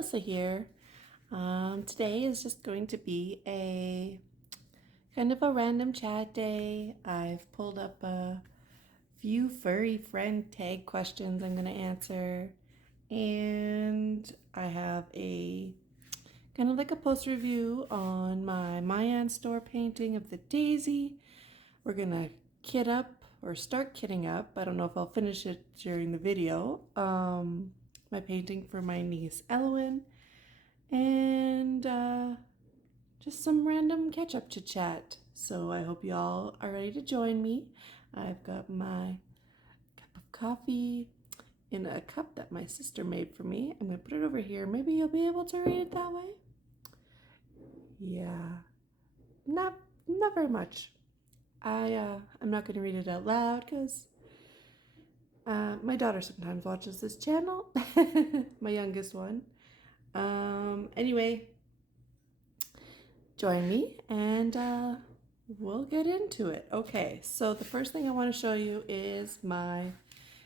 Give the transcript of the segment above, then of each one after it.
Melissa here. Today is just going to be a kind of a random chat day. I've pulled up a few furry friend tag questions I'm going to answer, and I have a kind of like a post review on my Meian store painting of the daisy. We're going to kit up or start kitting up. I don't know if I'll finish it during the video. My painting for my niece Elwyn, and just some random catch-up to chat. So I hope you all are ready to join me. I've got my cup of coffee in a cup that my sister made for me. I'm going to put it over here. Maybe you'll be able to read it that way. Yeah, not very much. I'm not going to read it out loud because my daughter sometimes watches this channel, my youngest one. Anyway, join me and we'll get into it. Okay, so the first thing I want to show you is my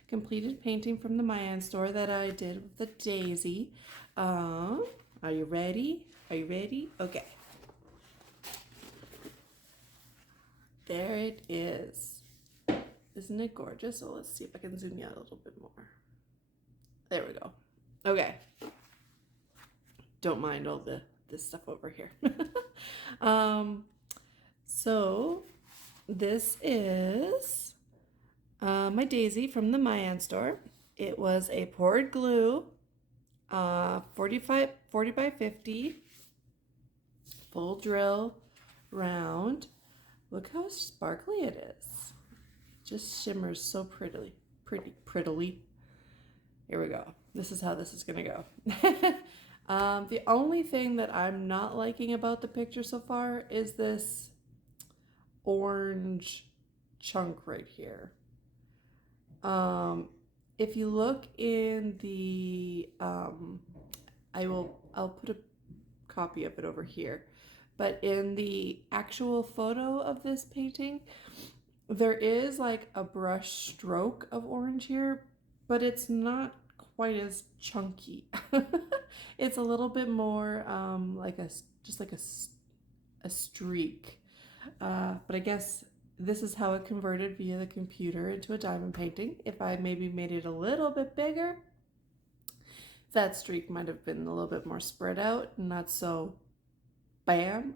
completed painting from the Meian store that I did with the daisy. Are you ready? Are you ready? Okay. There it is. Isn't it gorgeous? So let's see if I can zoom you out a little bit more. There we go. Okay. Don't mind all this stuff over here. So this is my daisy from the Meian store. It was a poured glue, 40 by 50, full drill, round. Look how sparkly it is. Just shimmers so prettily. Here we go. This is how this is gonna go. The only thing that I'm not liking about the picture so far is this orange chunk right here. If you look in the, I'll put a copy of it over here, but in the actual photo of this painting, there is like a brush stroke of orange here, but it's not quite as chunky. It's a little bit more like a streak. But I guess this is how it converted via the computer into a diamond painting. If I maybe made it a little bit bigger, that streak might have been a little bit more spread out, not so bam.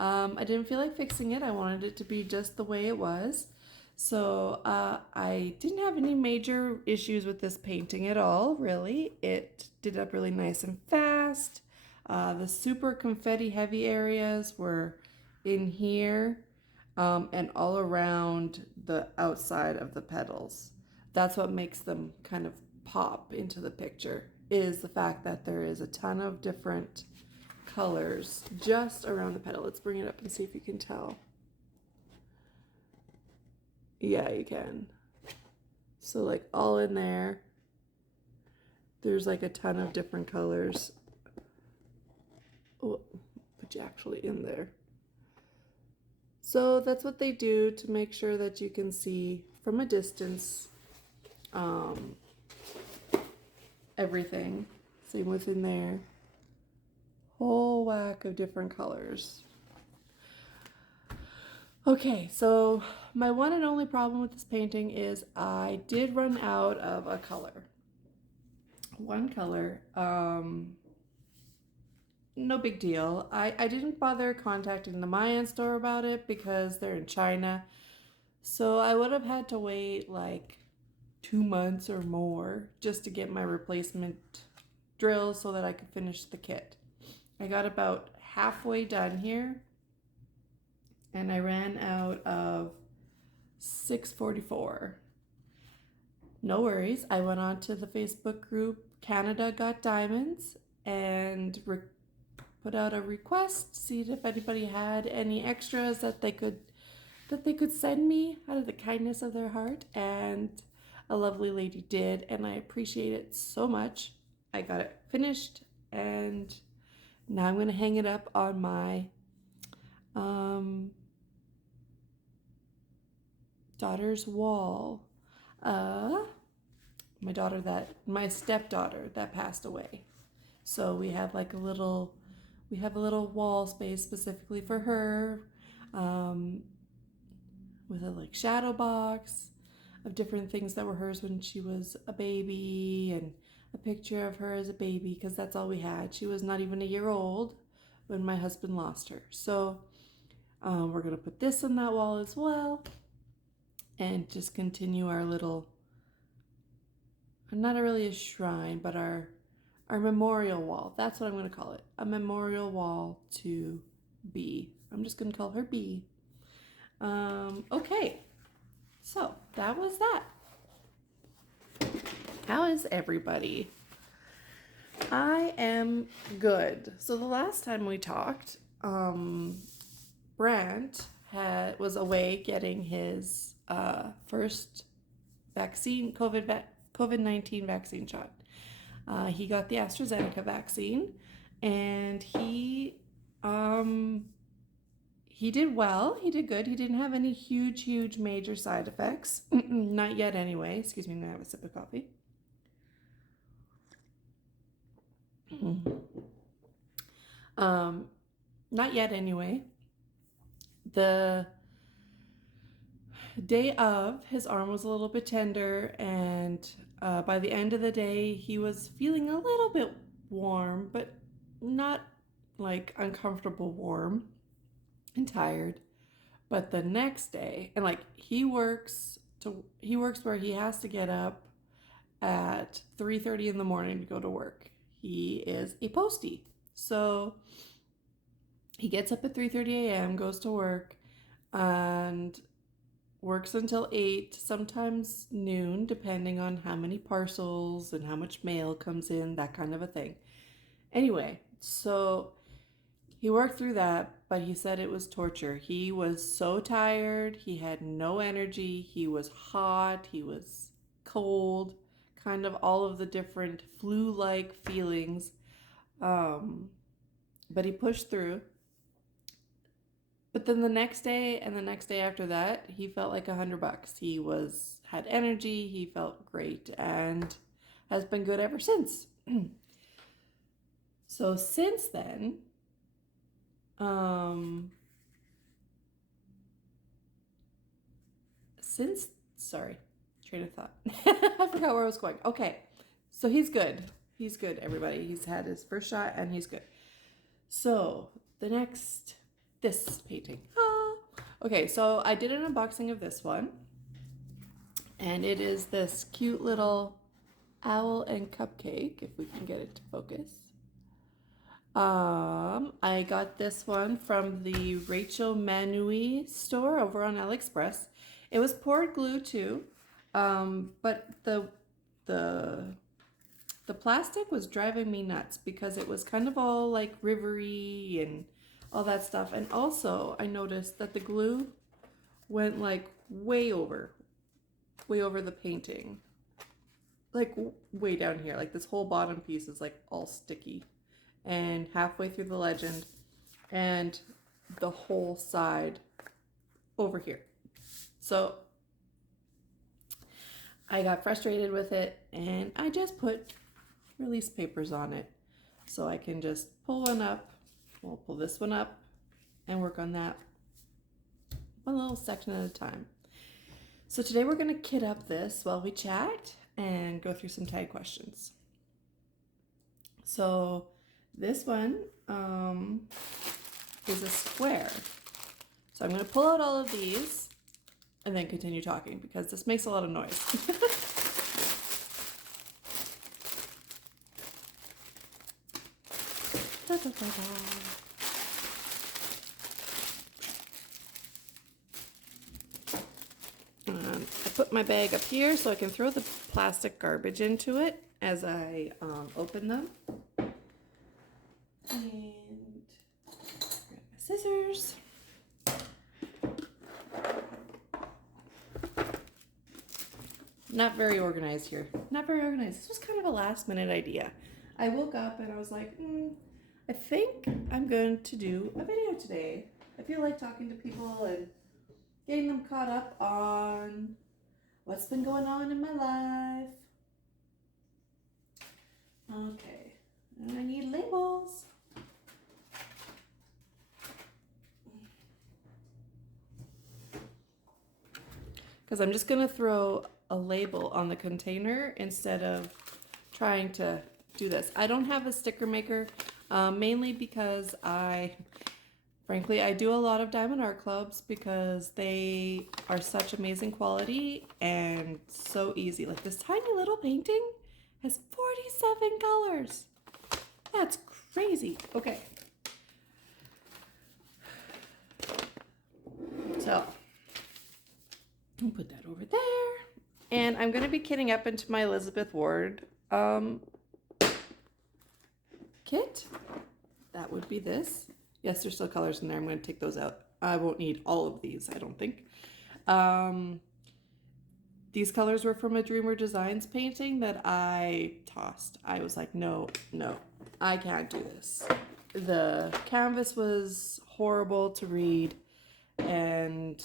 I didn't feel like fixing it. I wanted it to be just the way it was. So I didn't have any major issues with this painting at all, really. It did up really nice and fast. The super confetti heavy areas were in here and all around the outside of the petals. That's what makes them kind of pop into the picture, is the fact that there is a ton of different colors just around the petal. Let's bring it up and see if you can tell. Yeah, you can. So like all in there, there's like a ton of different colors. Oh, put you actually in there. So that's what they do to make sure that you can see from a distance everything. Same within there. Whole whack of different colors. Okay, so my one and only problem with this painting is I did run out of a color. One color. No big deal. I didn't bother contacting the Meian store about it because they're in China. So I would have had to wait like 2 months or more just to get my replacement drill so that I could finish the kit. I got about halfway done here, and I ran out of 644. No worries. I went on to the Facebook group Canada Got Diamonds and put out a request, see if anybody had any extras that they could send me out of the kindness of their heart, and a lovely lady did, and I appreciate it so much. I got it finished, and now I'm going to hang it up on my daughter's wall. My stepdaughter that passed away. So we have like a little wall space specifically for her, with a like shadow box of different things that were hers when she was a baby, and a picture of her as a baby, because that's all we had. She was not even a year old when my husband lost her. So we're gonna put this on that wall as well, and just continue our little, not really a shrine, but our memorial wall. That's what I'm gonna call it. A memorial wall to B. I'm just gonna call her B. Okay, so that was that. How is everybody? I am good. So the last time we talked, Brant was away getting his first vaccine, COVID-19 vaccine shot. He got the AstraZeneca vaccine, and he did well. He did good. He didn't have any huge major side effects. Not yet anyway. Excuse me, I'm gonna have a sip of coffee. Not yet anyway. The day of, his arm was a little bit tender, and by the end of the day, he was feeling a little bit warm, but not like uncomfortable warm and tired. But the next day, and like he works where he has to get up at 3:30 in the morning to go to work. He is a postie. So he gets up at 3:30 a.m., goes to work, and works until 8, sometimes noon, depending on how many parcels and how much mail comes in, that kind of a thing. Anyway, so he worked through that, but he said it was torture. He was so tired. He had no energy. He was hot. He was cold. Kind of all of the different flu-like feelings. But he pushed through. But then the next day and the next day after that, he felt like $100. He had energy. He felt great, and has been good ever since. So since then, train of thought. I forgot where I was going. Okay, so he's good. He's good, everybody. He's had his first shot and he's good. So this painting. Okay, so I did an unboxing of this one, and it is this cute little owl and cupcake, if we can get it to focus. I got this one from the Rachel Manui store over on AliExpress. It was poured glue too, but the plastic was driving me nuts because it was kind of all like rivery and all that stuff. And also I noticed that the glue went like way over the painting, like way down here. Like this whole bottom piece is like all sticky, and halfway through the legend, and the whole side over here. So I got frustrated with it, and I just put release papers on it, so I can just pull one up. We'll pull this one up and work on that one little section at a time. So today we're going to kit up this while we chat and go through some tag questions. So this one is a square. So I'm going to pull out all of these and then continue talking because this makes a lot of noise. Da, da, da, da. I put my bag up here so I can throw the plastic garbage into it as I open them. And grab my scissors. Not very organized here. Not very organized. This was kind of a last minute idea. I woke up and I was like, I think I'm going to do a video today. I feel like talking to people and getting them caught up on what's been going on in my life. Okay, And I need labels. Because I'm just going to throw a label on the container instead of trying to do this. I don't have a sticker maker, mainly because frankly, I do a lot of Diamond Art Clubs because they are such amazing quality and so easy. Like this tiny little painting has 47 colors. That's crazy. Okay. So I'll put that over there. And I'm going to be kitting up into my Elizabeth Ward kit. That would be this. Yes, there's still colors in there. I'm going to take those out. I won't need all of these, I don't think. These colors were from a Dreamer Designs painting that I tossed. I was like, no, I can't do this. The canvas was horrible to read, and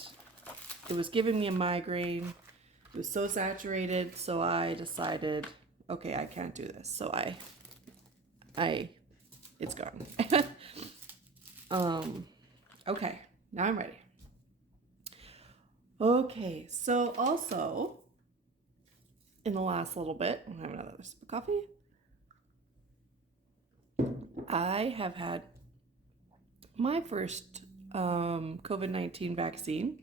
it was giving me a migraine. It was so saturated, so I decided, okay, I can't do this. So it's gone. Okay, now I'm ready. Okay, so also, in the last little bit, I'll have another sip of coffee. I have had my first COVID-19 vaccine.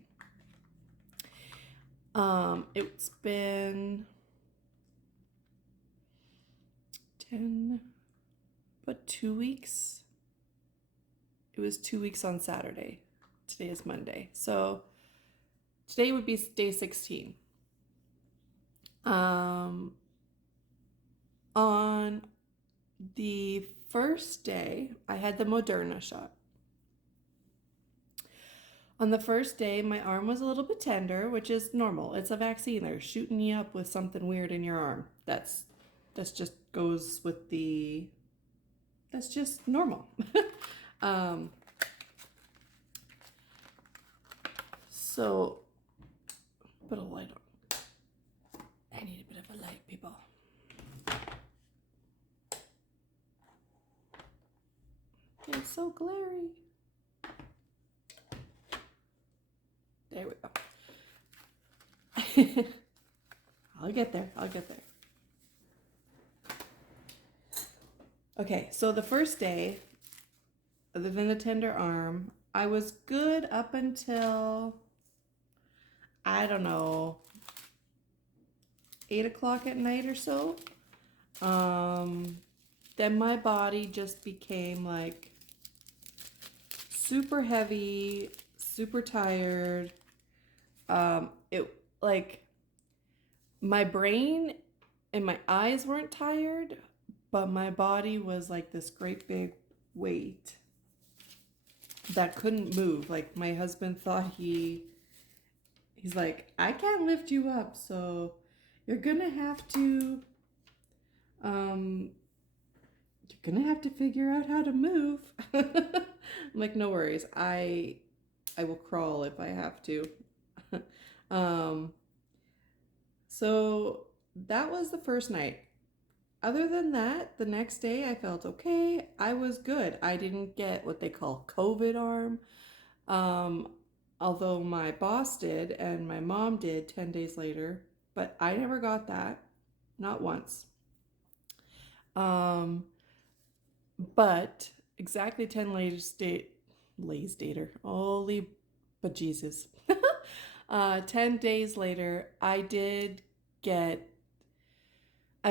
It's been 2 weeks. It was 2 weeks on Saturday. Today is Monday. So today would be day 16. On the first day, I had the Moderna shot. On the first day, my arm was a little bit tender, which is normal. It's a vaccine. They're shooting you up with something weird in your arm. That's just goes with that's just normal. So, put a light on. I need a bit of a light, people. It's so glary. There we go. I'll get there. Okay, so the first day, other than the tender arm, I was good up until, I don't know, 8 o'clock at night or so. Then my body just became like super heavy, super tired. It like my brain and my eyes weren't tired, but my body was like this great big weight that couldn't move. Like my husband thought he's like, I can't lift you up, so you're gonna have to figure out how to move. I'm like, no worries, I will crawl if I have to. So that was the first night. Other than that, the next day I felt okay. I was good. I didn't get what they call COVID arm. Although my boss did and my mom did 10 days later, but I never got that. Not once. But exactly 10 holy bejesus. 10 days later, I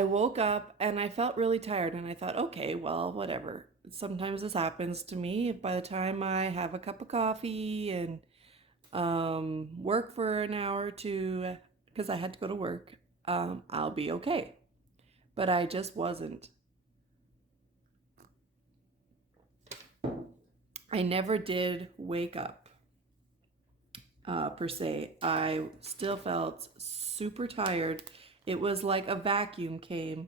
woke up and I felt really tired, and I thought, okay, well, whatever. Sometimes this happens to me. By the time I have a cup of coffee and work for an hour or two, because I had to go to work, I'll be okay. But I just wasn't. I never did wake up, per se. I still felt super tired. It was like a vacuum came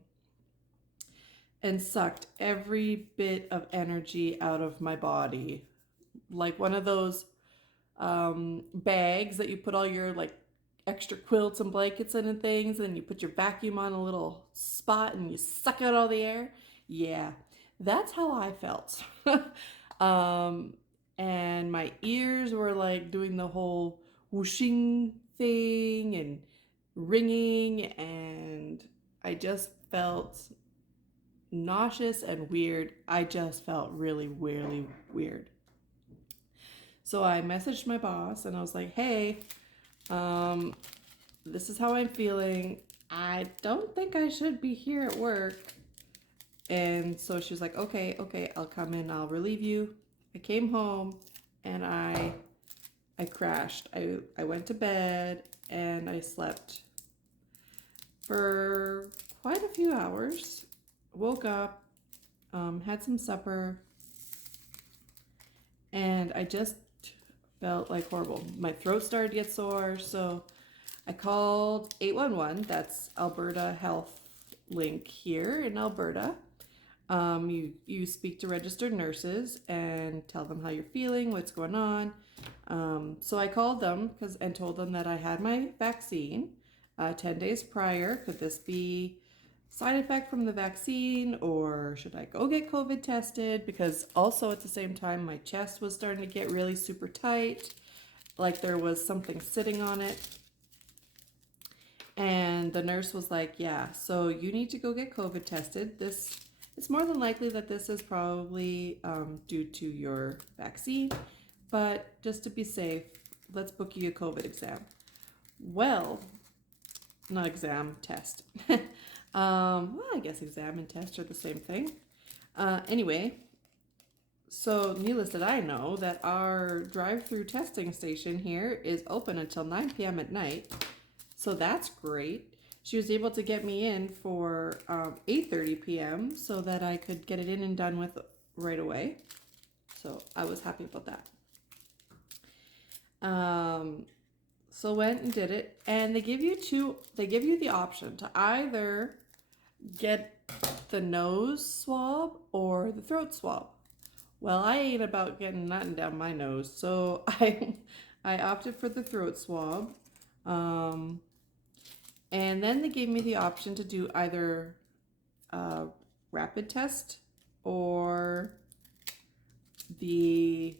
and sucked every bit of energy out of my body. Like one of those bags that you put all your like extra quilts and blankets in and things, and you put your vacuum on a little spot and you suck out all the air. Yeah, That's how I felt. um, and my ears were like doing the whole whooshing thing and ringing, and I just felt nauseous and weird. I just felt really, really weird. So I messaged my boss and I was like, hey, this is how I'm feeling. I don't think I should be here at work. And so she was like, okay, I'll come in, I'll relieve you. I came home and I crashed. I went to bed and I slept for quite a few hours. Woke up, had some supper, and I just felt like horrible. My throat started to get sore, so I called 811. That's Alberta Health Link here in Alberta. You speak to registered nurses and tell them how you're feeling, what's going on. So I called them and told them that I had my vaccine 10 days prior. Could this be side effect from the vaccine, or should I go get COVID tested? Because also at the same time, my chest was starting to get really super tight, like there was something sitting on it. And the nurse was like, yeah, so you need to go get COVID tested. It's more than likely that this is probably due to your vaccine, but just to be safe, let's book you a COVID exam. Well, not exam, test. Well, I guess exam and test are the same thing. Anyway, so needless that I know that our drive-through testing station here is open until 9 p.m. at night. So that's great. She was able to get me in for 8:30 p.m. so that I could get it in and done with right away. So I was happy about that. So went and did it, and they give you the option to either get the nose swab or the throat swab. Well, I ain't about getting nothing down my nose, so I opted for the throat swab. And then they gave me the option to do either a rapid test or the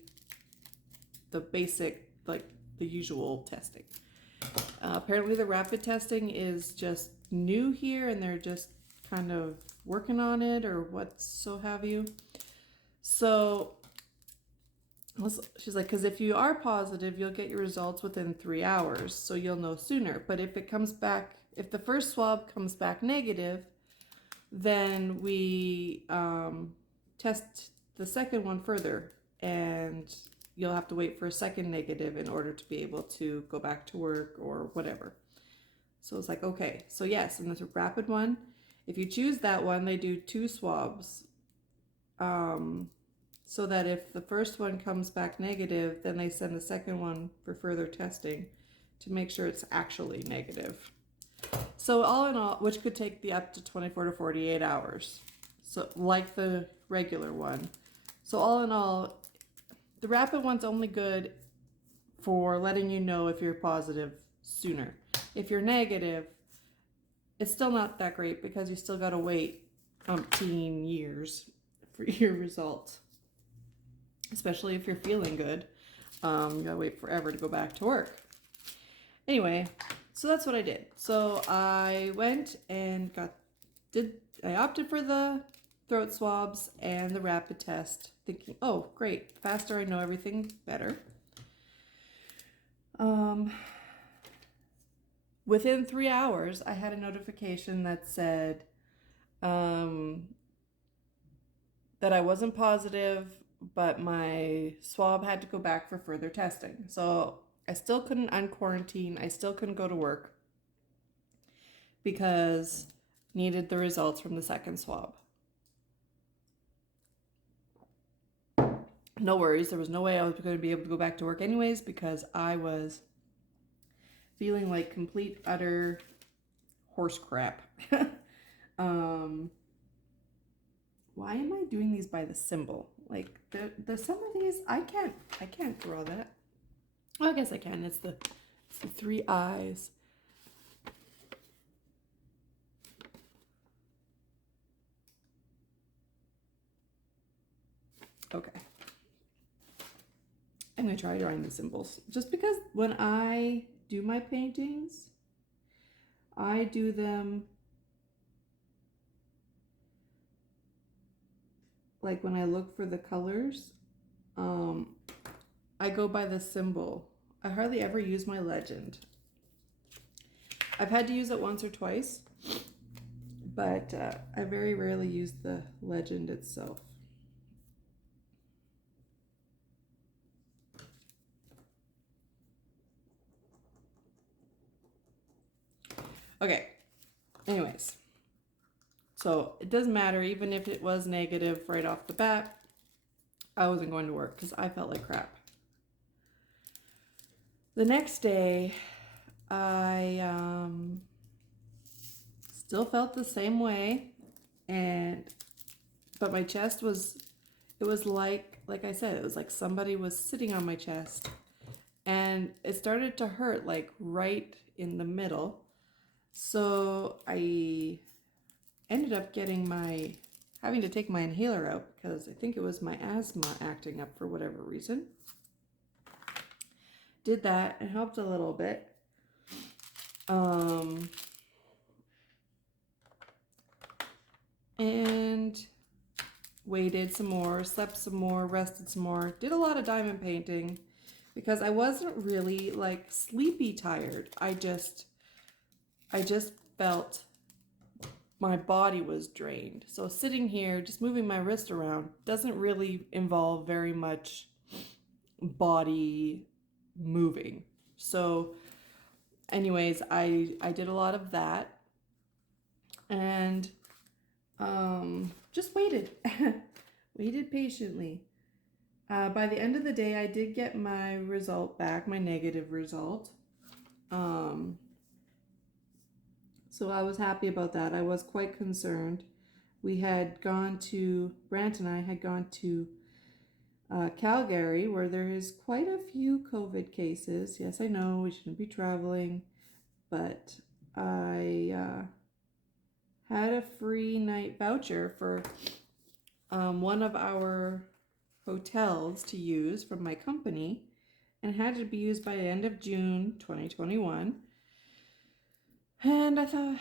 basic, like the usual testing. Apparently the rapid testing is just new here and they're just kind of working on it or what so have you. So she's like, because if you are positive, you'll get your results within 3 hours, so you'll know sooner. But if the first swab comes back negative, then we test the second one further, and you'll have to wait for a second negative in order to be able to go back to work or whatever. So it's like, okay, so yes, and there's a rapid one. If you choose that one, they do 2 swabs. So that if the first one comes back negative, then they send the second one for further testing to make sure it's actually negative. So all in all, which could take up to 24 to 48 hours. So like the regular one. So all in all, the rapid one's only good for letting you know if you're positive sooner. If you're negative, it's still not that great because you still gotta wait umpteen years for your results. Especially if you're feeling good. You gotta wait forever to go back to work. Anyway, so that's what I did. So I went and I opted for the throat swabs and the rapid test, thinking, oh, great, faster I know everything, better. Within 3 hours, I had a notification that said that I wasn't positive, but my swab had to go back for further testing. So I still couldn't unquarantine. I still couldn't go to work because needed the results from the second swab. No worries. There was no way I was going to be able to go back to work anyways because I was feeling like complete, utter horse crap. Why am I doing these by the symbol? Like the some of these I can't draw that. Well, I guess I can. It's the 3 eyes. Okay. I'm going to try drawing the symbols. Just because when I do my paintings, I do them like when I look for the colors, I go by the symbol. I hardly ever use my legend. I've had to use it once or twice, but I very rarely use the legend itself. Okay, anyways, so it doesn't matter, even if it was negative right off the bat, I wasn't going to work because I felt like crap. The next day, I still felt the same way, but my chest was, it was like I said, it was like somebody was sitting on my chest, and it started to hurt like right in the middle. So I ended up having to take my inhaler out because I think it was my asthma acting up for whatever reason. Did that, it helped a little bit. And waited some more, slept some more, rested some more, did a lot of diamond painting because I wasn't really like sleepy tired. I just felt my body was drained. So sitting here, just moving my wrist around doesn't really involve very much body moving. So anyways, I did a lot of that and just waited. Waited patiently. By the end of the day, I did get my result back, my negative result. So I was happy about that. I was quite concerned. Brant and I had gone to Calgary, where there is quite a few COVID cases. Yes, I know we shouldn't be traveling, but I had a free night voucher for one of our hotels to use from my company, and had to be used by the end of June 2021. And I thought,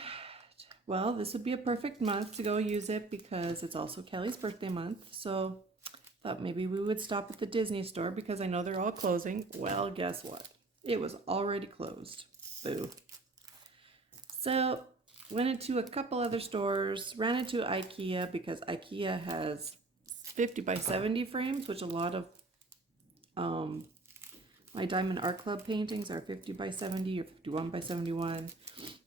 well, this would be a perfect month to go use it because it's also Kelly's birthday month. So I thought maybe we would stop at the Disney store because I know they're all closing. Well, guess what? It was already closed. Boo. So went into a couple other stores, ran into IKEA because IKEA has 50 by 70 frames, which a lot of my Diamond Art Club paintings are 50 by 70 or 51 by 71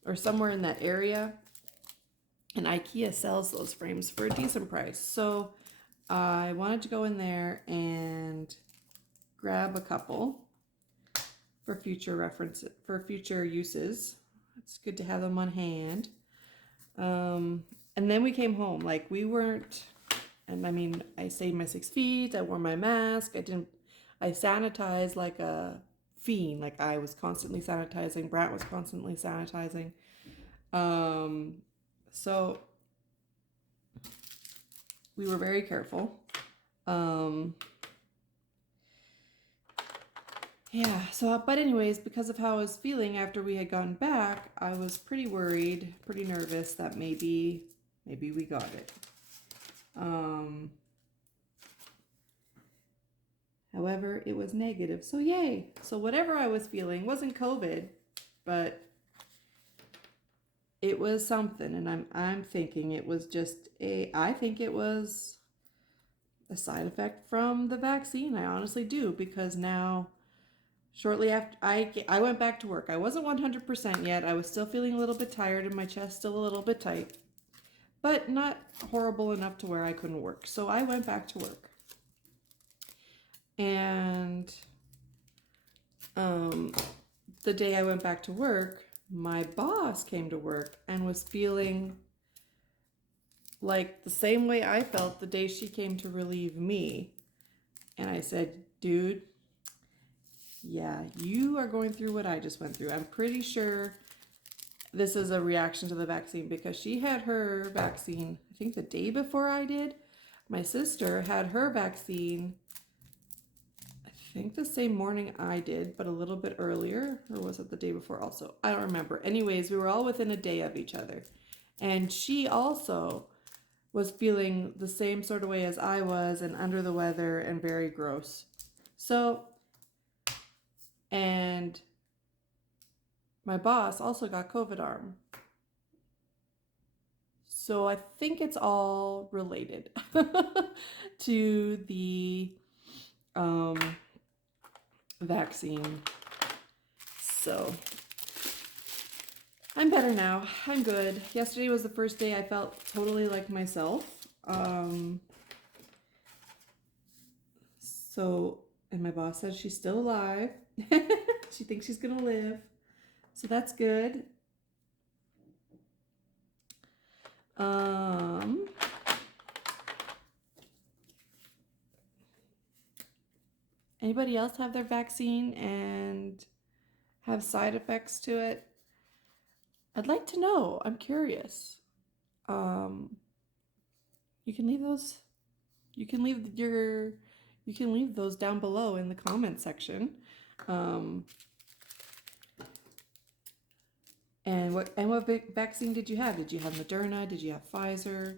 or somewhere in that area. And IKEA sells those frames for a decent price. So I wanted to go in there and grab a couple for future reference, for future uses. It's good to have them on hand. And then we came home. Like we weren't, and I mean, I saved my 6 feet. I wore my mask. I sanitized like a fiend. Like I was constantly sanitizing. Brant was constantly sanitizing. So we were very careful. Yeah, so, but anyways, because of how I was feeling after we had gotten back, I was pretty worried, pretty nervous that maybe we got it. However, it was negative, so yay. So whatever I was feeling wasn't COVID, but it was something, and I'm thinking it was just I think it was a side effect from the vaccine. I honestly do, because now shortly after I went back to work. I wasn't 100% yet. I was still feeling a little bit tired and my chest still a little bit tight, but not horrible enough to where I couldn't work. So I went back to work. And the day I went back to work, my boss came to work and was feeling like the same way I felt the day she came to relieve me. And I said, dude, yeah, you are going through what I just went through. I'm pretty sure this is a reaction to the vaccine, because she had her vaccine, I think the day before I did. My sister had her vaccine, I think the same morning I did, but a little bit earlier, or was it the day before also? I don't remember. Anyways, we were all within a day of each other. And she also was feeling the same sort of way as I was and under the weather and very gross. So, and my boss also got COVID arm. So I think it's all related to the vaccine. So I'm better now. I'm good. Yesterday was the first day I felt totally like myself. And my boss says she's still alive. She thinks she's gonna live. So that's good. Anybody else have their vaccine and have side effects to it? I'd like to know. I'm curious. You can leave those. You can leave those down below in the comment section. And what vaccine did you have? Did you have Moderna? Did you have Pfizer?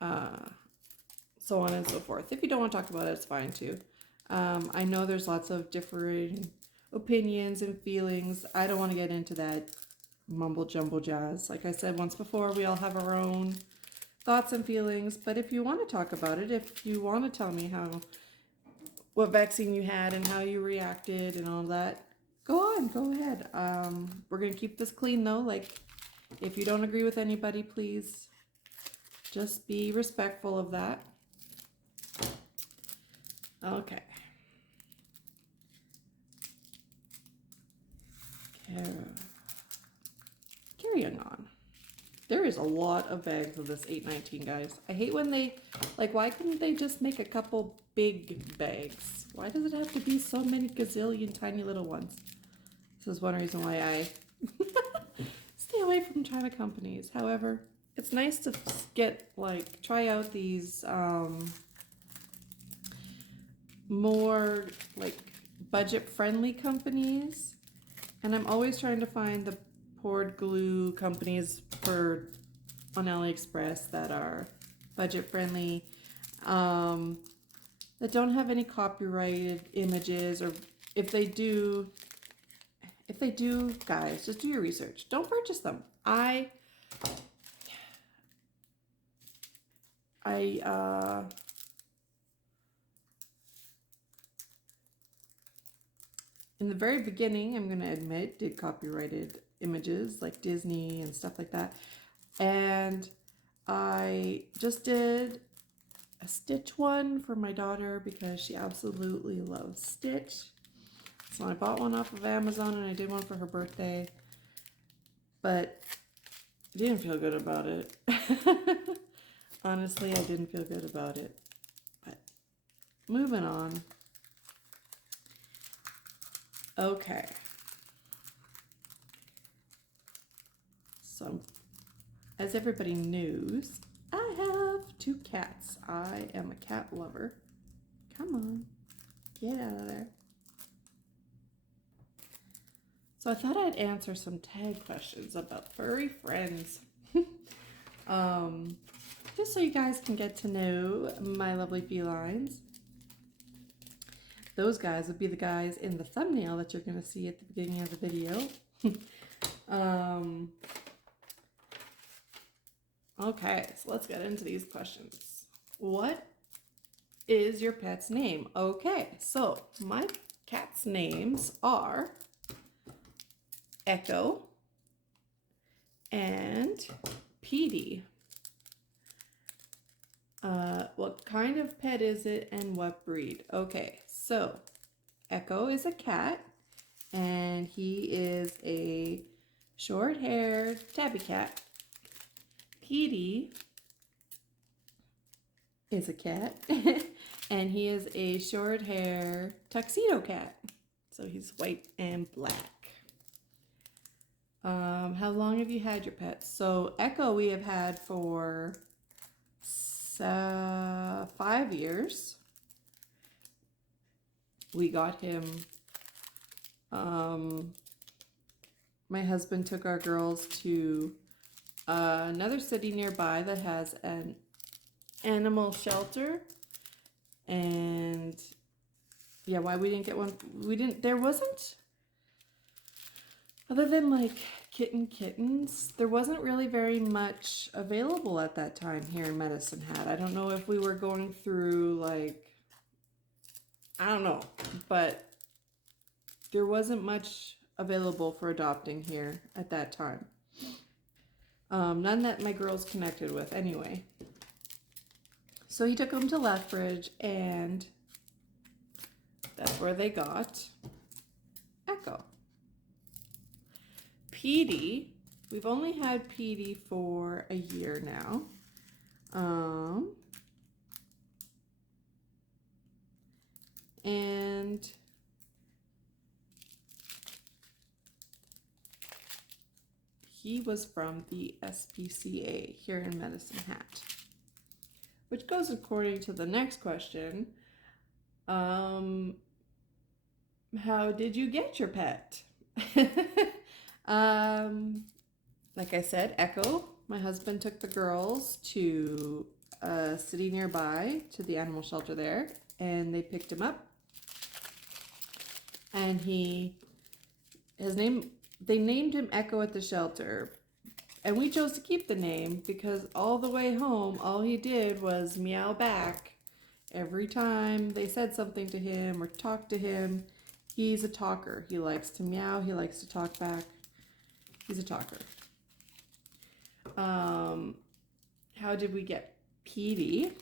So on and so forth. If you don't want to talk about it, it's fine too. I know there's lots of different opinions and feelings. I don't want to get into that mumble jumble jazz. Like I said once before, we all have our own thoughts and feelings. But if you want to talk about it, if you want to tell me what vaccine you had and how you reacted and all that, go ahead. We're gonna keep this clean though. Like, if you don't agree with anybody, please just be respectful of that. Okay. Carrying on. There is a lot of bags of this 819, guys. I hate when why couldn't they just make a couple big bags? Why does it have to be so many gazillion tiny little ones? This is one reason why I stay away from China companies. However, it's nice to try out these more budget-friendly companies. And I'm always trying to find the poured glue companies on AliExpress that are budget-friendly, that don't have any copyrighted images, or if they do, guys, just do your research. Don't purchase them. In the very beginning, I'm going to admit, did copyrighted images like Disney and stuff like that. And I just did a Stitch one for my daughter because she absolutely loves Stitch. So I bought one off of Amazon and I did one for her birthday. But I didn't feel good about it. Honestly, I didn't feel good about it. But moving on. Okay. So, as everybody knows, I have 2 cats. I am a cat lover. Come on, get out of there. So I thought I'd answer some tag questions about furry friends. Just so you guys can get to know my lovely felines. Those guys would be the guys in the thumbnail that you're going to see at the beginning of the video. Okay, so let's get into these questions. What is your pet's name? Okay, so my cat's names are Echo and Petey. What kind of pet is it and what breed? Okay, so Echo is a cat and he is a short-haired tabby cat. Petey is a cat and he is a short-haired tuxedo cat. So he's white and black. How long have you had your pets? So Echo we have had for 5 years. We got him, my husband took our girls to another city nearby that has an animal shelter. And yeah, why we didn't get one, there wasn't, other than like kittens, there wasn't really very much available at that time here in Medicine Hat. I don't know if we were going through like, I don't know, but there wasn't much available for adopting here at that time. None that my girls connected with anyway. So he took them to Lethbridge, and that's where they got Echo. Petey, we've only had Petey for a year now. And he was from the SPCA here in Medicine Hat, which goes according to the next question. How did you get your pet? Like I said, Echo, my husband took the girls to a city nearby, to the animal shelter there, and they picked him up. And they named him Echo at the shelter. And we chose to keep the name because all the way home, all he did was meow back. Every time they said something to him or talked to him, he's a talker. He likes to meow, he likes to talk back. He's a talker. How did we get Petey?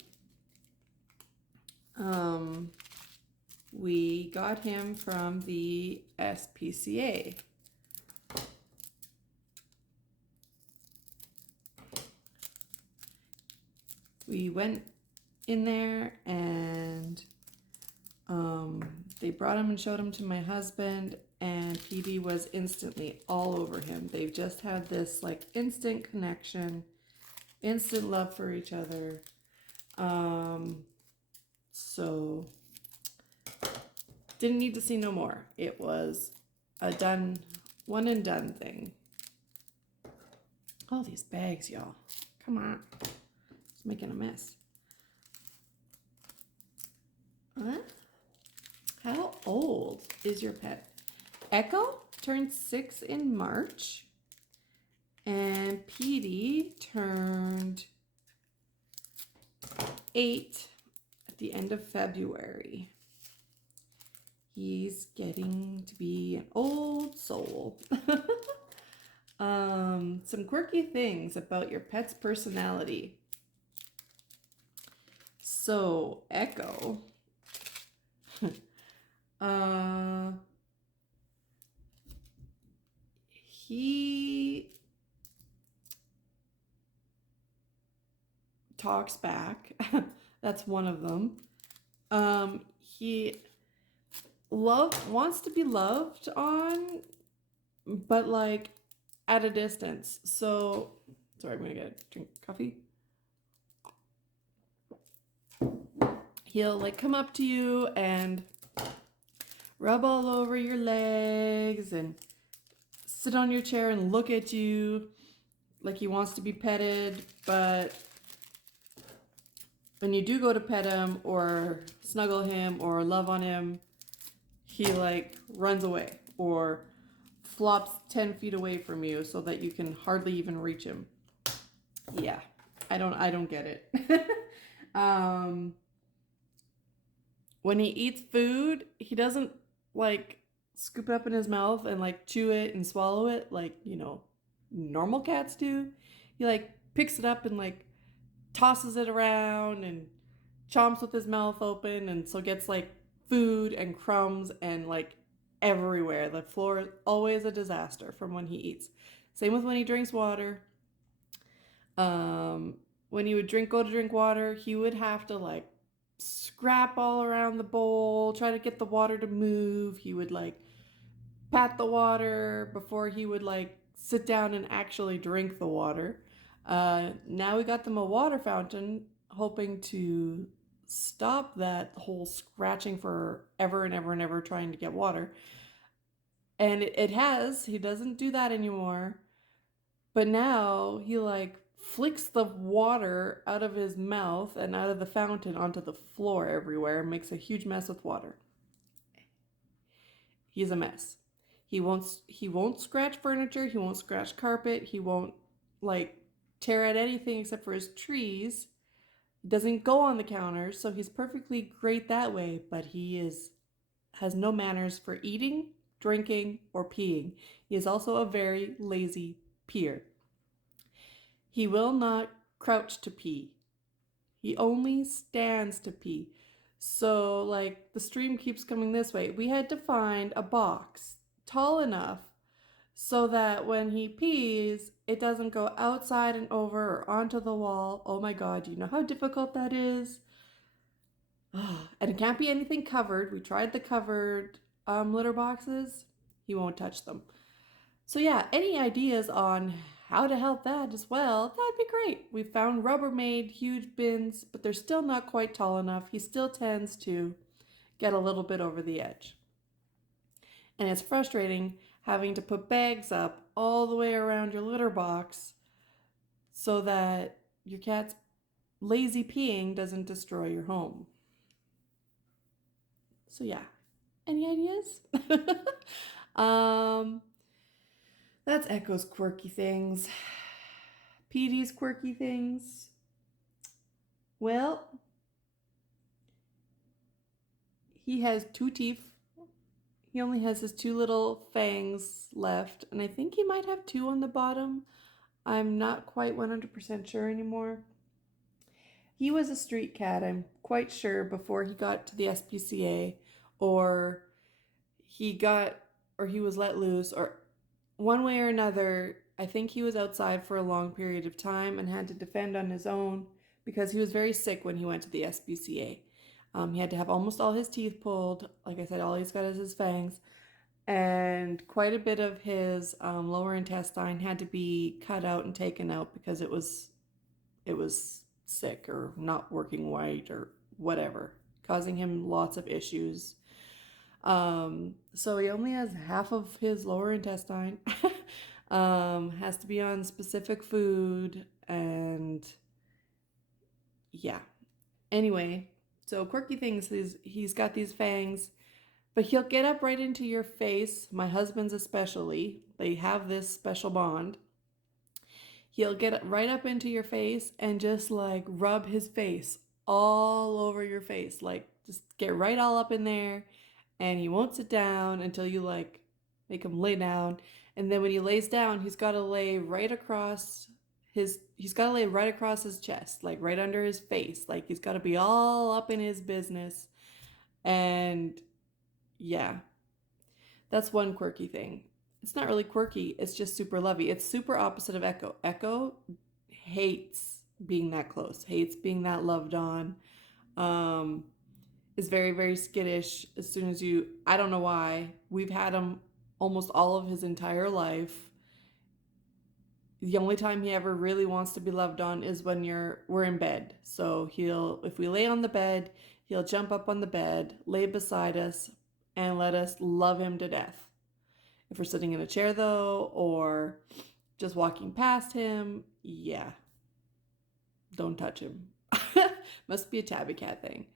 We got him from the SPCA. We went in there and they brought him and showed him to my husband, and Petey was instantly all over him. They've just had this like instant connection, instant love for each other. So didn't need to see no more. It was a one and done thing. All these bags, y'all. Come on. It's making a mess. How old is your pet? Echo turned 6 in March, and Petey turned 8 at the end of February. He's getting to be an old soul. Some quirky things about your pet's personality. So, Echo, he talks back. That's one of them. He wants to be loved on, but like at a distance. So, sorry, I'm gonna get a drink of coffee. He'll like come up to you and rub all over your legs and sit on your chair and look at you like he wants to be petted, but when you do go to pet him or snuggle him or love on him, he like runs away or flops 10 feet away from you so that you can hardly even reach him. Yeah, I don't get it. When he eats food, he doesn't like scoop it up in his mouth and like chew it and swallow it like, you know, normal cats do. He like picks it up and like tosses it around and chomps with his mouth open, and so gets like food and crumbs and like everywhere. The floor is always a disaster from when he eats. Same with when he drinks water. When he would go to drink water, he would have to like scrap all around the bowl, try to get the water to move. He would like pat the water before he would like sit down and actually drink the water. Now we got them a water fountain. hoping to stop that whole scratching for ever and ever and ever trying to get water. And it has. He doesn't do that anymore. But now he like flicks the water out of his mouth and out of the fountain onto the floor everywhere and makes a huge mess with water. He's a mess. He won't scratch furniture, he won't scratch carpet, he won't like tear at anything except for his trees. He doesn't go on the counters, so he's perfectly great that way, but has no manners for eating, drinking, or peeing. He is also a very lazy peer. He will not crouch to pee. He only stands to pee. So, like, the stream keeps coming this way. We had to find a box tall enough so that when he pees, it doesn't go outside and over or onto the wall. Oh my God, do you know how difficult that is? And it can't be anything covered. We tried the covered litter boxes. He won't touch them. So yeah, any ideas on how to help that as well, that'd be great. We found Rubbermaid huge bins, but they're still not quite tall enough. He still tends to get a little bit over the edge. And it's frustrating having to put bags up all the way around your litter box so that your cat's lazy peeing doesn't destroy your home. So yeah, any ideas? That's Echo's quirky things. Petey's quirky things. Well, he has 2 teeth. He only has his 2 little fangs left, and I think he might have 2 on the bottom. I'm not quite 100% sure anymore. He was a street cat, I'm quite sure, before he got to the SPCA, or he was let loose, or one way or another. I think he was outside for a long period of time and had to defend on his own because he was very sick when he went to the SPCA. He had to have almost all his teeth pulled. Like I said, all he's got is his fangs. And quite a bit of his lower intestine had to be cut out and taken out because it was sick or not working right or whatever, causing him lots of issues. So he only has half of his lower intestine. Has to be on specific food, and yeah. Anyway, so Quirky thinks he's got these fangs, but he'll get up right into your face. My husband's especially. They have this special bond. He'll get right up into your face and just like rub his face all over your face. Like just get right all up in there, and he won't sit down until you like make him lay down. And then when he lays down, he's got to lay right across his chest, like right under his face. Like he's got to be all up in his business. And yeah, that's one quirky thing. It's not really quirky, it's just super lovey. It's super opposite of Echo. Echo hates being that close, hates being that loved on. Is very, very skittish as soon as I don't know why. We've had him almost all of his entire life. The only time he ever really wants to be loved on is when we're in bed. So if we lay on the bed, he'll jump up on the bed, lay beside us, and let us love him to death. If we're sitting in a chair though, or just walking past him, yeah, don't touch him. Must be a tabby cat thing.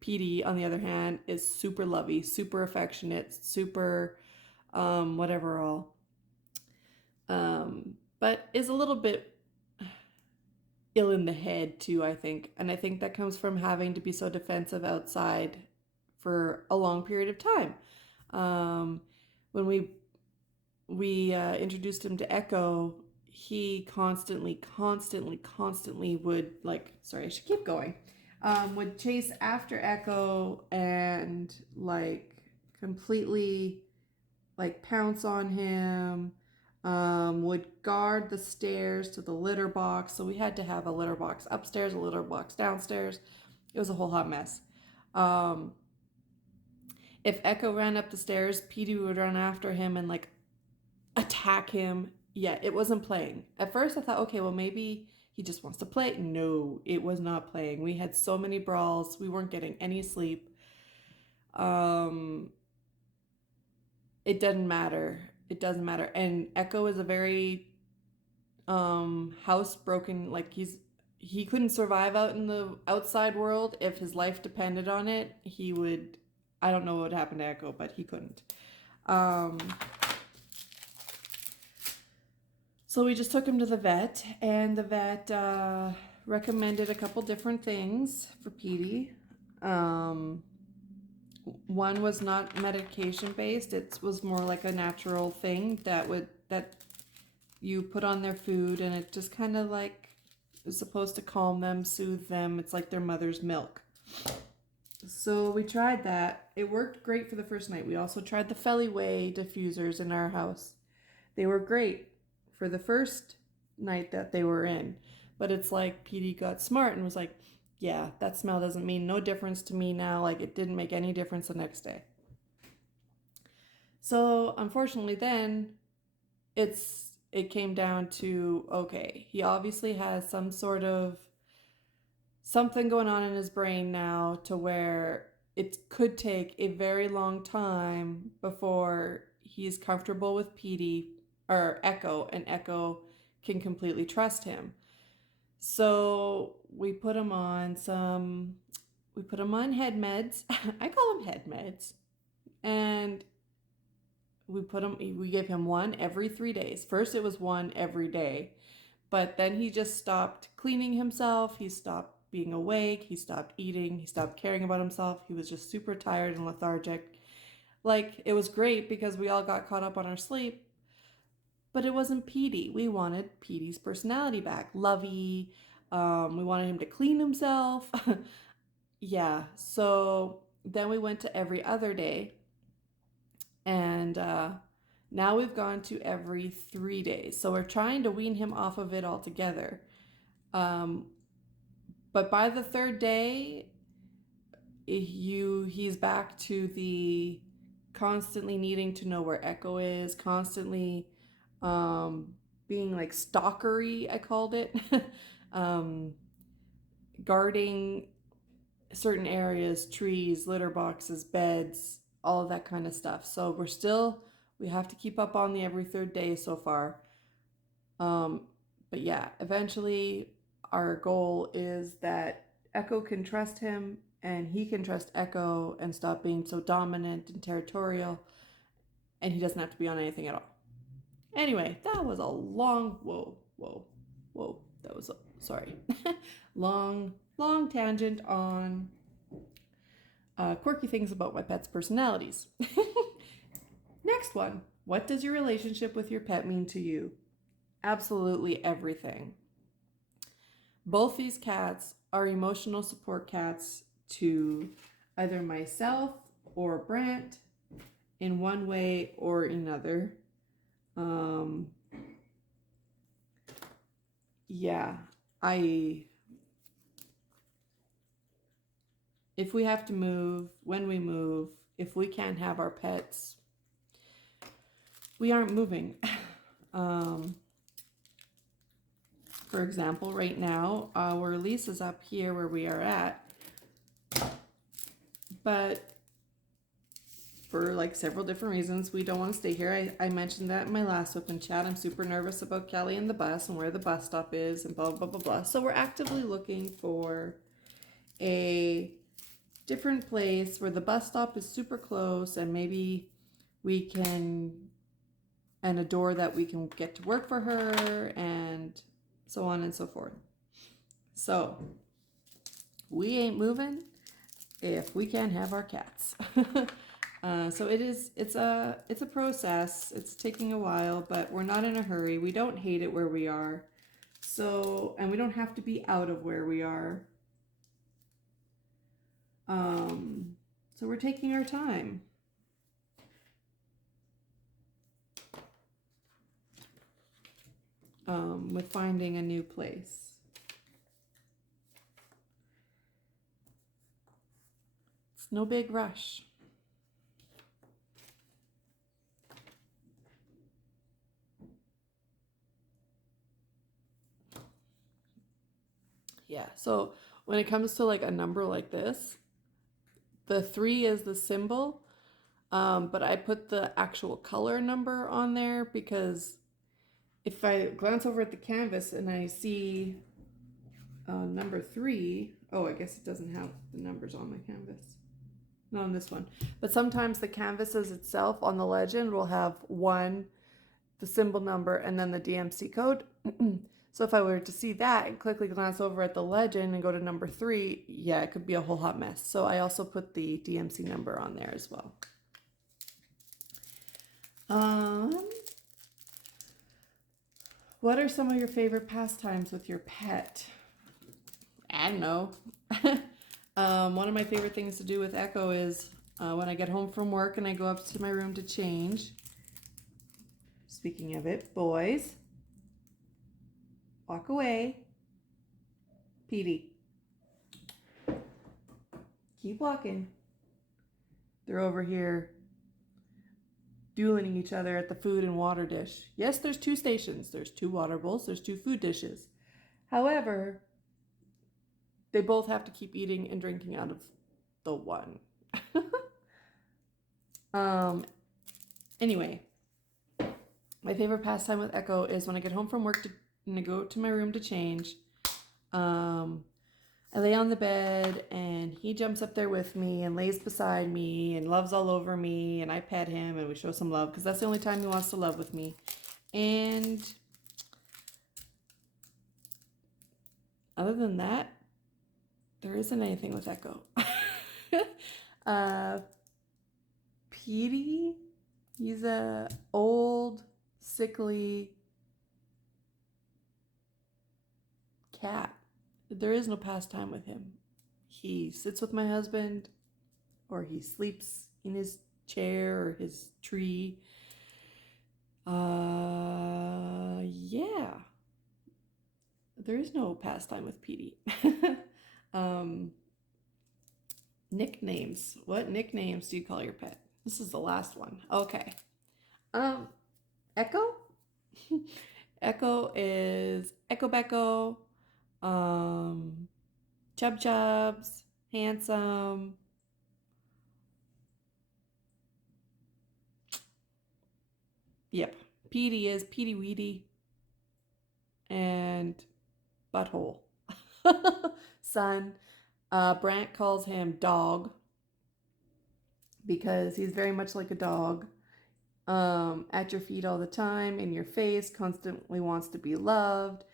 Petey, on the other hand, is super lovey, super affectionate, super whatever all. But is a little bit ill in the head too, I think. And I think that comes from having to be so defensive outside for a long period of time. When we introduced him to Echo, he constantly would sorry, I should keep going. Would chase after Echo and like completely like pounce on him. Would guard the stairs to the litter box. So we had to have a litter box upstairs, a litter box downstairs. It was a whole hot mess. If Echo ran up the stairs, Petey would run after him and like attack him. Yeah, it wasn't playing. At first I thought, okay, well maybe He just wants to play. No, it was not playing. We had so many brawls. We weren't getting any sleep. It doesn't matter. It doesn't matter. And Echo is a very housebroken, like he couldn't survive out in the outside world. If his life depended on it, he would, I don't know what would happen to Echo, but he couldn't. So we just took him to the vet, and the vet recommended a couple different things for Petey. One was not medication based. It was more like a natural thing that you put on their food, and it just kind of like is supposed to calm them, soothe them. It's like their mother's milk. So we tried that. It worked great for the first night. We also tried the Feliway diffusers in our house. They were great for the first night that they were in. But it's like Petey got smart and was like, yeah, that smell doesn't mean no difference to me now. Like, it didn't make any difference the next day. So unfortunately then it came down to, okay, he obviously has some sort of something going on in his brain now to where it could take a very long time before he's comfortable with Petey or Echo, and Echo can completely trust him. So we put him on head meds. I call them head meds. And we gave him one every 3 days. First it was one every day, but then he just stopped cleaning himself. He stopped being awake. He stopped eating. He stopped caring about himself. He was just super tired and lethargic. Like, it was great because we all got caught up on our sleep, but it wasn't Petey. We wanted Petey's personality back. Lovey. We wanted him to clean himself. Yeah. So then we went to every other day. And now we've gone to every 3 days. So we're trying to wean him off of it altogether. But by the third day, he's back to the constantly needing to know where Echo is, constantly being like stalkery, I called it, guarding certain areas, trees, litter boxes, beds, all of that kind of stuff. So we have to keep up on the every third day so far. But yeah, eventually our goal is that Echo can trust him and he can trust Echo and stop being so dominant and territorial, and he doesn't have to be on anything at all. Anyway, that was a long, that was sorry, long tangent on quirky things about my pet's personalities. Next one. What does your relationship with your pet mean to you? Absolutely everything. Both these cats are emotional support cats to either myself or Brant in one way or another. Yeah, if we have to move, when we move, if we can't have our pets, we aren't moving. For example, right now, our lease is up here where we are at, but for like several different reasons, we don't want to stay here. I mentioned that in my last open chat. I'm super nervous about Kelly and the bus and where the bus stop is and blah, blah, blah, blah. So we're actively looking for a different place where the bus stop is super close and maybe we can, and a door that we can get to work for her and so on and so forth. So we ain't moving if we can't have our cats. So it's a process. It's taking a while, but we're not in a hurry. We don't hate it where we are. So, and we don't have to be out of where we are. So we're taking our time. With finding a new place. It's no big rush. Yeah, so when it comes to like a number like this, the 3 is the symbol, but I put the actual color number on there because if I glance over at the canvas and I see number 3, oh, I guess it doesn't have the numbers on my canvas. Not on this one. But sometimes the canvases itself on the legend will have 1, the symbol number, and then the DMC code. So if I were to see that and quickly glance over at the legend and go to number 3, yeah, it could be a whole hot mess. So I also put the DMC number on there as well. What are some of your favorite pastimes with your pet? I don't know. One of my favorite things to do with Echo is when I get home from work and I go up to my room to change. Speaking of it, boys, walk away. Petey, keep walking. They're over here dueling each other at the food and water dish. Yes, there's 2 stations. There's 2 water bowls. There's 2 food dishes. However, they both have to keep eating and drinking out of the one. Anyway, my favorite pastime with Echo is when I get home from work and I go to my room to change. I lay on the bed and he jumps up there with me and lays beside me and loves all over me, and I pet him and we show some love because that's the only time he wants to love with me. And other than that, there isn't anything with Echo. Petey, he's a old, sickly cat. There is no pastime with him. He sits with my husband, or he sleeps in his chair or his tree. Yeah. There is no pastime with Petey. Nicknames. What nicknames do you call your pet? This is the last one. Okay. Echo? Echo is Echo Becco, Chub Chubs, Handsome. Yep. Petey is Petey Weedy and Butthole. Son. Brant calls him Dog because he's very much like a dog. At your feet all the time, in your face, constantly wants to be loved.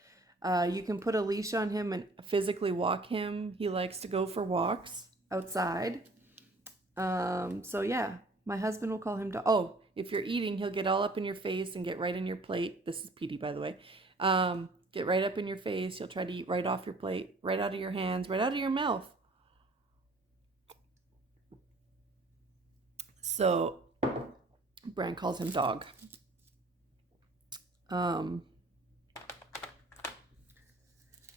You can put a leash on him and physically walk him. He likes to go for walks outside. So yeah, my husband will call him Dog. Oh, if you're eating, he'll get all up in your face and get right in your plate. This is Petey, by the way. Get right up in your face. He'll try to eat right off your plate, right out of your hands, right out of your mouth. So Brand calls him Dog.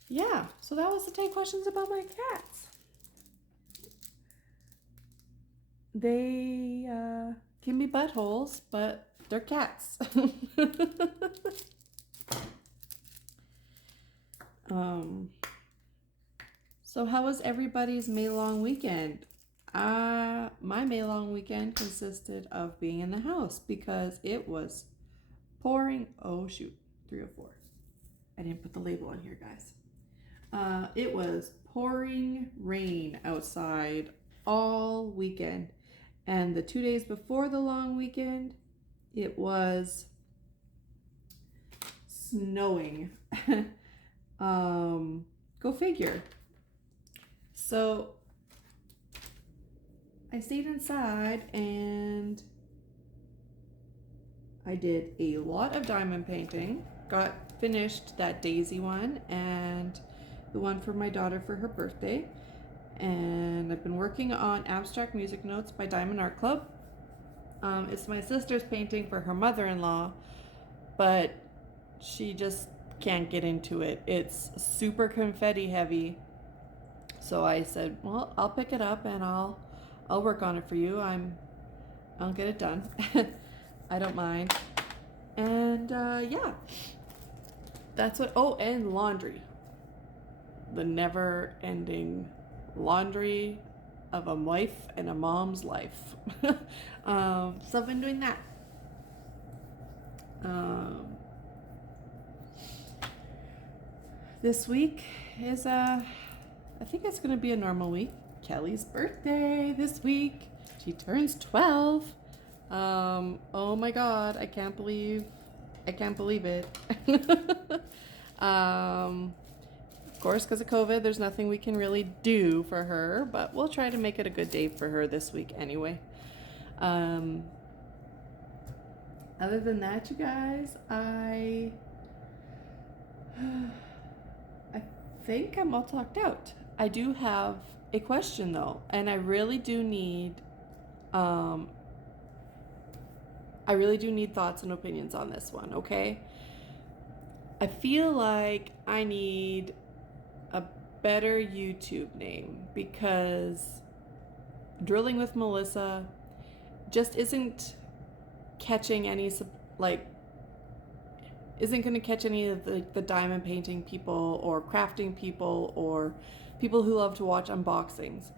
Yeah, so that was the 10 questions about my cats. They can be buttholes, but they're cats. So how was everybody's May long weekend? My May long weekend consisted of being in the house because it was pouring. Oh shoot, 304. I didn't put the label on here, guys. It was pouring rain outside all weekend, and the 2 days before the long weekend, it was snowing. Go figure. So I stayed inside and I did a lot of diamond painting. Got finished that daisy one and the one for my daughter for her birthday. And I've been working on abstract music notes by Diamond Art Club. It's my sister's painting for her mother-in-law, but she just can't get into it. It's super confetti heavy. So I said, well, I'll pick it up and I'll work on it for you. I'll get it done. I don't mind. And yeah, that's what. Oh, and laundry. the never-ending laundry of a wife and a mom's life. So I've been doing that. This week is I think it's gonna be a normal week. Kelly's birthday this week. She turns 12. Oh my God, I can't believe it. Of course, because of COVID, there's nothing we can really do for her, but we'll try to make it a good day for her this week anyway. Other than that, you guys, I think I'm all talked out. I do have a question though, and I really do need thoughts and opinions on this one, okay? I feel like I need a better YouTube name because Drilling with Melissa just isn't catching any, like, isn't going to catch any of the diamond painting people or crafting people or people who love to watch unboxings.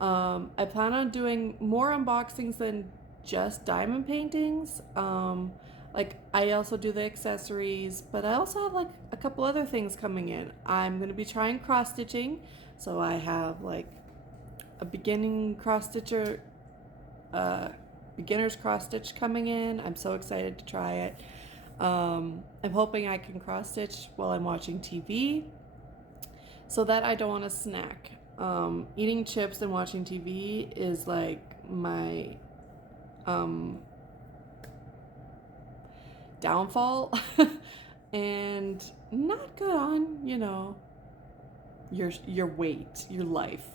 I plan on doing more unboxings than just diamond paintings. Like, I also do the accessories, but I also have like a couple other things coming in. I'm going to be trying cross stitching, so I have like a beginner's cross stitch coming in. I'm so excited to try it. I'm hoping I can cross stitch while I'm watching TV so that I don't want to snack. Eating chips and watching TV is like my downfall and not good on, your weight, your life.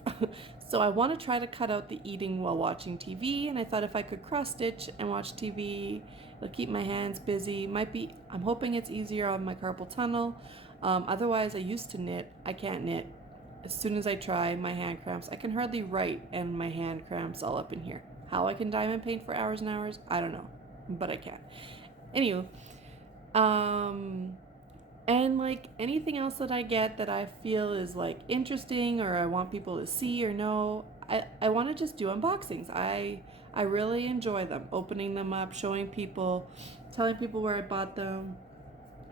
So I want to try to cut out the eating while watching TV, and I thought if I could cross stitch and watch TV, it'll keep my hands busy. I'm hoping it's easier on my carpal tunnel. Otherwise, I used to knit. I can't knit. As soon as I try, my hand cramps. I can hardly write and my hand cramps all up in here. How I can diamond paint for hours and hours, I don't know, but I can. Anywho, and like anything else that I get that I feel is like interesting or I want people to see or know, I want to just do unboxings. I really enjoy them, opening them up, showing people, telling people where I bought them,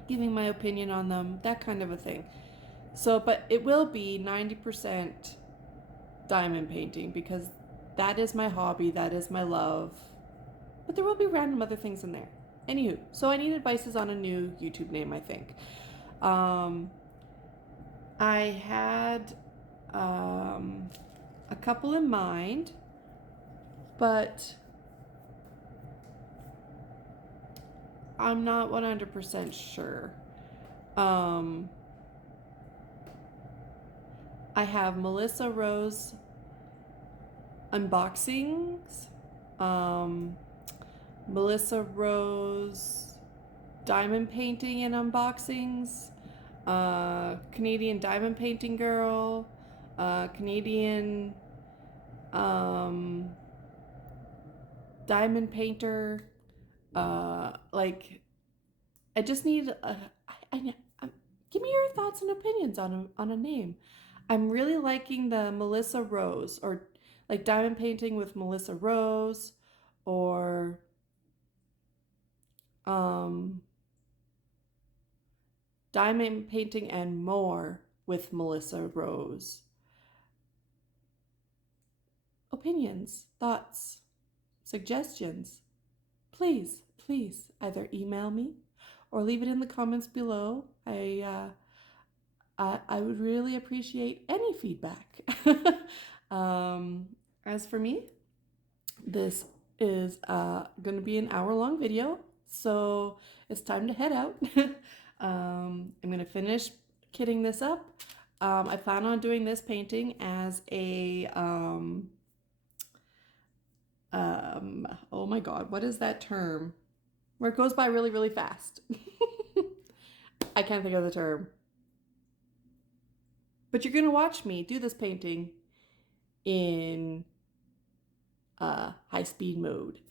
giving my opinion on them, that kind of a thing. So, but it will be 90% diamond painting because that is my hobby, that is my love. But there will be random other things in there. Anywho, so I need advices on a new YouTube name, I think. I had a couple in mind, but I'm not 100% sure. I have Melissa Rose unboxings, Melissa Rose diamond painting and unboxings, Canadian diamond painting girl, Canadian diamond painter. Like, I just need give me your thoughts and opinions on a name. I'm really liking the Melissa Rose, or like diamond painting with Melissa Rose, or diamond painting and more with Melissa Rose. Opinions, thoughts, suggestions, please either email me or leave it in the comments below. I would really appreciate any feedback. As for me, this is going to be an hour-long video, so it's time to head out. I'm going to finish kitting this up. I plan on doing this painting as a, oh my God, what is that term? Where it goes by really, really fast. I can't think of the term. But you're going to watch me do this painting in high-speed mode.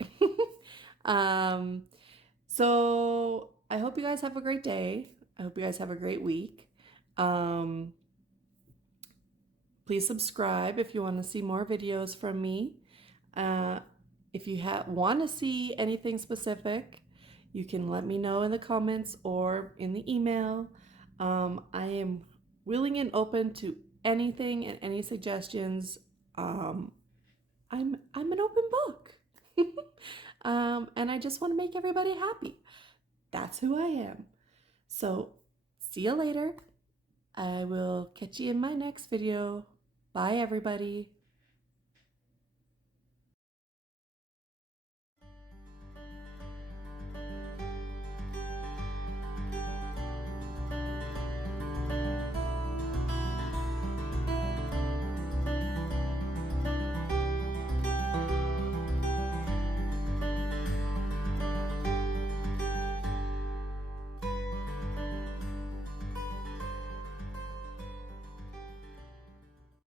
So I hope you guys have a great day. I hope you guys have a great week. Please subscribe if you want to see more videos from me. If you want to see anything specific, you can let me know in the comments or in the email. I am willing and open to anything and any suggestions. I'm an open book. And I just want to make everybody happy. That's who I am. So, see you later. I will catch you in my next video. Bye, everybody.